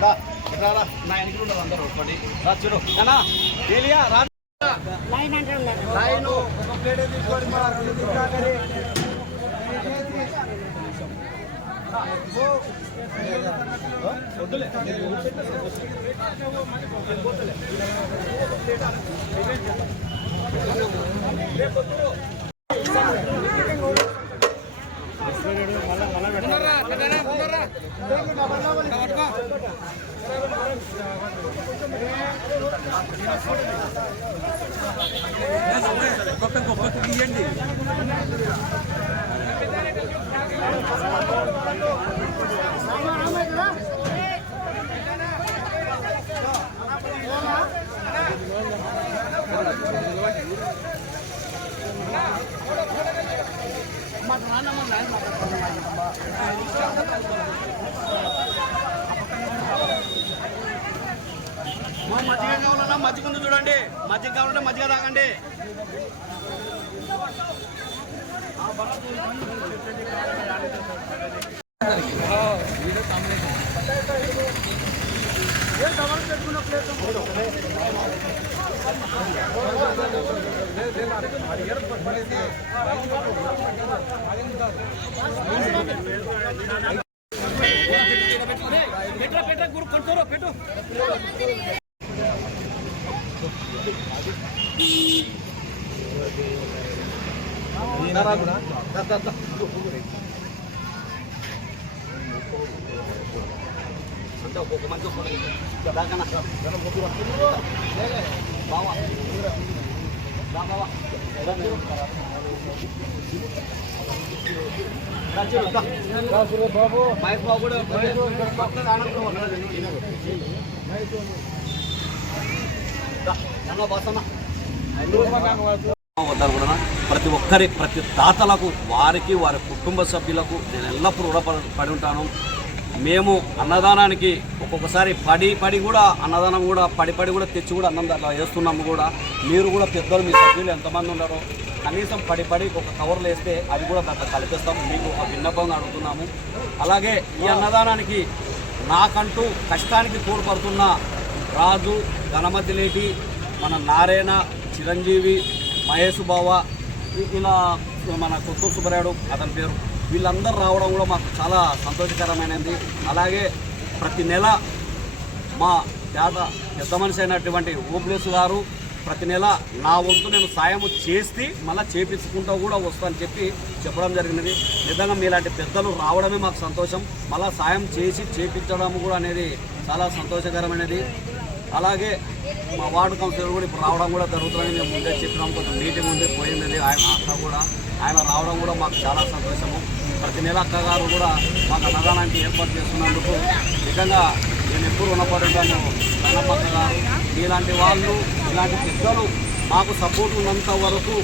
నా ఎనికి ఉండదు అందరూ ఒకటి రా చూడు అన్నా ఏలియా రా లైన్ ఒక ప్లేట్ తీసుకోండి మా వద్దులే ఒక్కొక్కరికి ఇవ్వండి. మజ్జిగ కావాలన్నా మజ్జిగ ఉంది చూడండి, మజ్జిగ కావాలంటే మజ్జిగ తాగండి. పెట్టు అంటే ఒక్కొక్క మంచి బావా బాబు మహేష్ బాబు కూడా వద్దాను కూడా ప్రతి ఒక్కరి ప్రతి తాతలకు వారికి వారి కుటుంబ సభ్యులకు నేను ఎల్లప్పుడూ రుణపడి ఉంటాను. మేము అన్నదానానికి ఒక్కొక్కసారి పడి కూడా అన్నదానం కూడా పడి కూడా తెచ్చి కూడా అన్నం అట్లా వేస్తున్నాము కూడా. మీరు కూడా పెద్దలు మీ సభ్యులు ఎంతమంది ఉన్నారో కనీసం పడి ఒక కవర్లు వేస్తే అది కూడా దాంట్లో కలిపిస్తాం. మీకు ఒక విన్నపంగా అడుగుతున్నాము. అలాగే ఈ అన్నదానానికి నాకంటూ కష్టానికి తోడ్పడుతున్న రాజు, గణమతిలేటి, మన నారాయణ, చిరంజీవి, మహేష్ బావ, ఇలా మన కొత్తూరు సుబ్బరాయుడు అతని పేరు, వీళ్ళందరూ రావడం కూడా మాకు చాలా సంతోషకరమైనది. అలాగే ప్రతి నెల మా పెద్ద మనిషి అయినటువంటి ఓబ్లేసు గారు ప్రతి నెల నా వంతు నేను సాయం చేసి మళ్ళీ చేపించుకుంటూ కూడా వస్తానని చెప్పడం జరిగినది. నిజంగా మీలాంటి పెద్దలు రావడమే మాకు సంతోషం. మళ్ళీ సాయం చేసి చేపించడం కూడా అనేది చాలా సంతోషకరమైనది. అలాగే మా వార్డు కౌన్సిలర్ కూడా ఇప్పుడు రావడం కూడా జరుగుతుందని మేము ముందే చెప్పినాం. కొంచెం మీటింగ్ ఉంది పోయింది ఆయన రావడం కూడా మాకు చాలా సంతోషము. ప్రతి నెల అక్కగారు కూడా మాకు అన్నదానానికి ఏర్పాటు చేస్తున్నందుకు నిజంగా నేను ఎప్పుడు రుణపడి ఉంటాను. కన్నమ్మ గారు ఇలాంటి వాళ్ళు, ఇలాంటి పెద్దలు మాకు సపోర్ట్ ఉన్నంత వరకు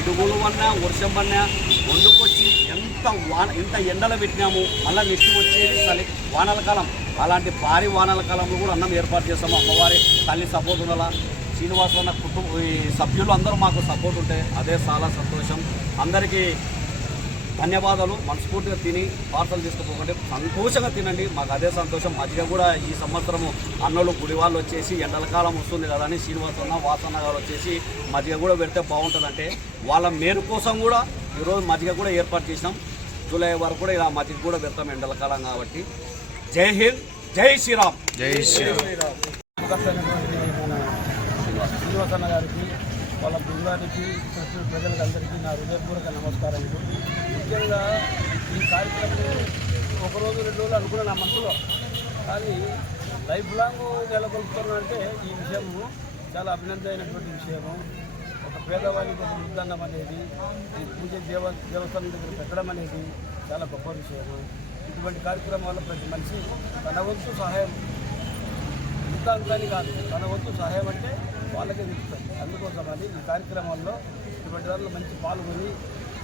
ఇడుగులు పడినా వర్షం పడినా వండుకొచ్చి ఎంత ఎండలు పెట్టినాము. మళ్ళీ నెక్స్ట్ వచ్చేది చలి వానల కాలం, అలాంటి భారీ వానల కాలంలో కూడా అన్నం ఏర్పాటు చేస్తాము. అమ్మవారి తల్లి సపోర్ట్ ఉండాలా, శ్రీనివాసన్న సభ్యులు అందరూ మాకు సపోర్ట్ ఉంటాయి. అదే చాలా సంతోషం. అందరికీ ధన్యవాదాలు. మనస్ఫూర్తిగా తిని పార్సల్ తీసుకుపోకండి, సంతోషంగా తినండి, మాకు అదే సంతోషం. మజ్జిగ కూడా ఈ సంవత్సరము అన్నలు గుడి వాళ్ళు వచ్చేసి ఎండల కాలం వస్తుంది కదా అని శ్రీనివాసన్న, వాసన్న గారు వచ్చేసి మజ్జిగ కూడా పెడితే బాగుంటుందంటే వాళ్ళ మేలు కోసం కూడా ఈరోజు మజ్జిగ కూడా ఏర్పాటు చేసినాం. జూలై వరకు కూడా ఇలా మజ్జిగ కూడా పెడతాం ఎండల కాలం కాబట్టి. జై హింద్, జై శ్రీరామ్. జై శ్రీరామ్. శ్రీనివాసన్న గారికి, వాళ్ళ బృందానికి, ప్రజలకు అందరికీ నా హృదయపూర్వక నమస్కారాలు. ముఖ్యంగా ఈ కార్యక్రమం ఒకరోజు 2 రోజులు అనుకున్న నా మనసులో, కానీ లైఫ్ లాంగ్ నెలకొల్పుతున్నానంటే ఈ విషయము చాలా అభినందనమైనటువంటి విషయము. ఒక పేదవానికి ఒక వృద్ధాన్నం అనేది ఈ పూజ దేవస్థానం దగ్గర పెట్టడం అనేది చాలా గొప్ప విషయము. ఇటువంటి కార్యక్రమాల ప్రతి మనిషి తన వంతు సహాయం, వృద్ధాంకాన్ని కాదు, తన వంతు సహాయం అంటే వాళ్ళకే తెలుస్తుంది. అందుకోసమని ఈ కార్యక్రమాల్లో ఇటువంటి వాళ్ళు మంచి పాల్గొని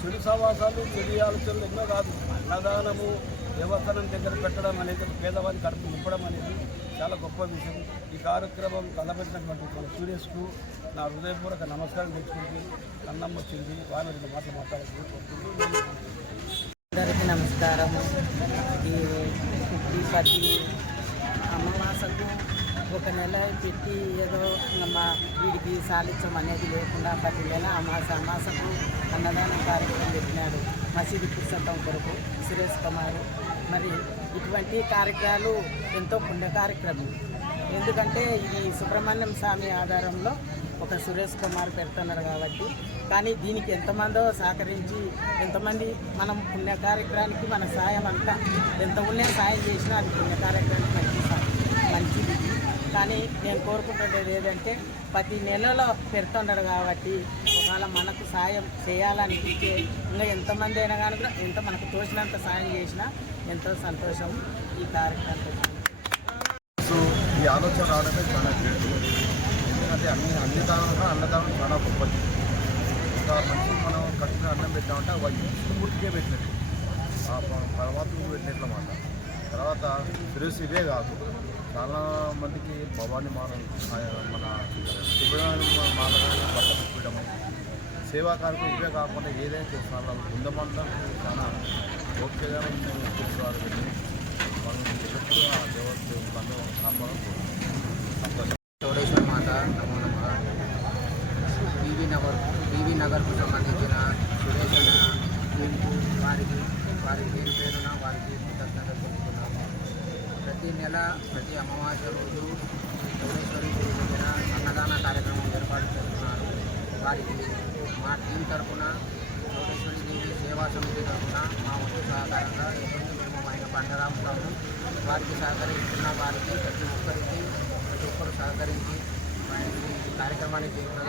చెడు సహవాసాలు, చెడు ఆలోచనలు ఎన్నో కాదు, అన్నదానము దేవస్థానం దగ్గర పెట్టడం అనేది, పేదవారికి కడుపు నింపడం అనేది చాలా గొప్ప విషయం. ఈ కార్యక్రమం తలపెట్టినటువంటి మన స్టూడెంట్స్కు నా హృదయపూర్వక నమస్కారం తెచ్చుకుంటూ అన్నం వచ్చింది వాళ్ళు 2 మాటలు మాట్లాడుకుంటూ. అందరికీ నమస్కారము. ఈ ప్రతి అమావాస్య అమాసకు ఒక నెల పెట్టి ఏదో మా వీడికి సాలిత్యం అనేది లేకుండా ప్రతి నెల అమాసకు అన్నదానం కార్యక్రమం పెట్టినాడు మసీదు పుస్తకం కొరకు సురేష్ కుమార్. మరి ఇటువంటి కార్యక్రమాలు ఎంతో పుణ్య కార్యక్రమం. ఎందుకంటే ఇది సుబ్రహ్మణ్యం స్వామి ఆధారంలో ఒక సురేష్ కుమార్ పెడుతున్నారు కాబట్టి. కానీ దీనికి ఎంతమందో సహకరించి ఎంతమంది మనం పుణ్య కార్యక్రమానికి మన సాయం అంతా ఎంత ఉన్నా సాయం చేసినా అది పుణ్య కార్యక్రమానికి మంచిది. కానీ నేను కోరుకుంటున్నది ఏంటంటే ప్రతి నెలలో పెడుతున్నాడు కాబట్టి ఒకవేళ మనకు సాయం చేయాలనిపించే ఇంకా ఎంతమంది అయినా కానీ కూడా ఎంత మనకు తోచినంత సాయం చేసినా ఎంతో సంతోషం ఈ కార్యక్రమం. సో ఈ ఆలోచన రావడమే చాలా గ్రేట్. ఎందుకంటే అన్ని దానంలో అన్నదానం చాలా గొప్పది. ఒక మనిషికి మనం కట్టుకుని అన్నం పెట్టామంటే వాళ్ళు పూర్తిగా పెట్టినట్టు పరమాత్మకు పెట్టినట్లు మాట. తర్వాత తెలుసు ఇవే కాదు, చాలా మందికి భవానీ మానం మన సుబ్రహ్మణ్యం మానవాన్ని బట్టలు పెట్టడము సేవా కార్యక్రమం ఇవే కాకుండా ఏదైనా చేస్తున్నారు బృందమంతా చాలా ఓపికగా చేసేవారు. వాళ్ళు ఎప్పుడు ఆ దేవత పనులు కాపాడాలి. చౌడేశ్వరి మాత నమో నమః. బీవీ నగర్కు సంబంధించిన సురేష్ అన్న టీంకు వారికి పేరు పేరున వారికి కృతజ్ఞతలు తెలుపుతున్నాము. ప్రతి నెల ప్రతి అమావాస్య రోజు చౌడేశ్వరి గుడి దగ్గర అన్నదాన కార్యక్రమం ఏర్పాటు చేస్తున్నారు. వారికి మా టీం తరఫున చౌడేశ్వరి దేవి సేవా సమితి తరఫున మా వంతు సహకారంగా ఎటువంటి మేము ఆయన పండగా ఉంటాము. వారికి సహకరిస్తున్న వారికి ప్రతి ఒక్కరు సహకరించి కార్యక్రమాన్ని చేయడం